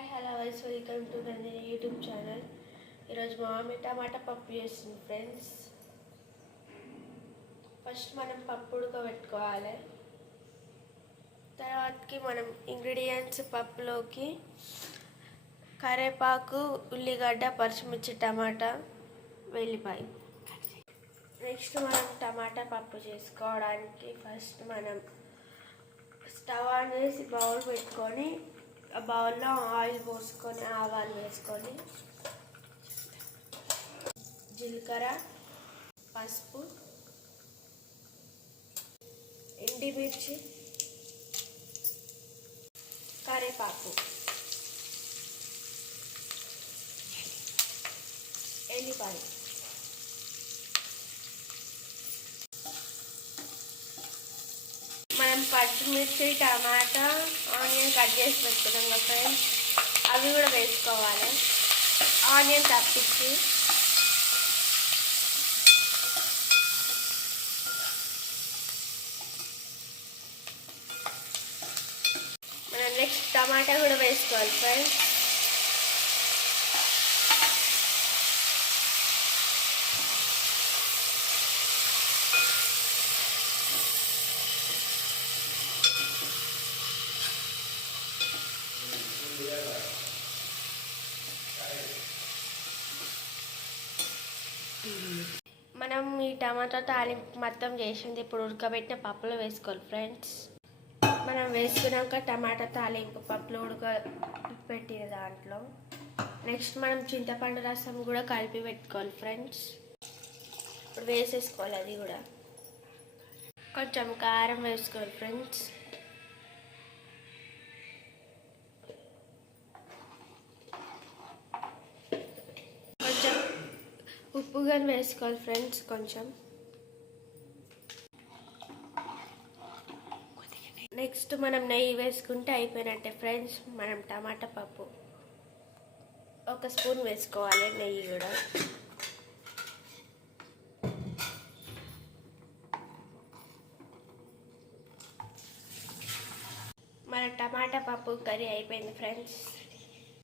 Hi hello guys welcome to Nandini YouTube channel. ఈరోజు మా mummy టమాటా పప్పు చేస్తుంది ఫ్రెండ్స్. ఫస్ట్ మనం పప్పు ఉడకబెట్టుకోవాలి. తర్వాతకి మనం ఇంగ్రీడియంట్స్ పప్పులోకి కరివేపాకు, ఉల్లిగడ్డ, పచ్చిమిర్చి, టమాటా, వెల్లిపాయ. నెక్స్ట్ మనం టమాటా పప్పు చేసుకోవడానికి ఫస్ట్ మనం స్టవ్ ఆన్ చేసి బౌల్ పెట్టుకొని ఆ బౌల్లో ఆయిల్ పోసుకొని ఆవాలు వేసుకొని జీలకర్ర, పసుపు, ఎండుమిర్చి, కరివేపాకు, ఎల్లిపాయ, మనం పచ్చిమిర్చి, టమాటా, ఆనియన్ కట్ చేసి పెట్టుకున్నాం కదా ఫ్రెండ్స్, అవి కూడా వేసుకోవాలి. ఆనియన్ తప్పించి మనం నెక్స్ట్ టమాటా కూడా వేసుకోవాలి ఫ్రెండ్స్. మనం ఈ టమాటా తాలింపు మొత్తం చేసింది ఇప్పుడు ఉడకబెట్టిన పప్పులో వేసుకోవాలి ఫ్రెండ్స్. మనం వేసుకున్నాక టమాటా తాలింపు పప్పులో ఉడకబెట్టిన దాంట్లో నెక్స్ట్ మనం చింతపండు రసం కూడా కలిపి పెట్టుకోవాలి ఫ్రెండ్స్. ఇప్పుడు వేసేసుకోవాలి. అది కూడా కొంచెం కారం వేసుకోవాలి ఫ్రెండ్స్. కొంచెం ఉప్పు కానీ వేసుకోవాలి ఫ్రెండ్స్. కొంచెం నెక్స్ట్ మనం నెయ్యి వేసుకుంటే అయిపోయినట్టే ఫ్రెండ్స్. మనం టమాటా పప్పు 1 స్పూన్ వేసుకోవాలి. నెయ్యి కూడా మన టమాటా పప్పు కర్రీ అయిపోయింది ఫ్రెండ్స్.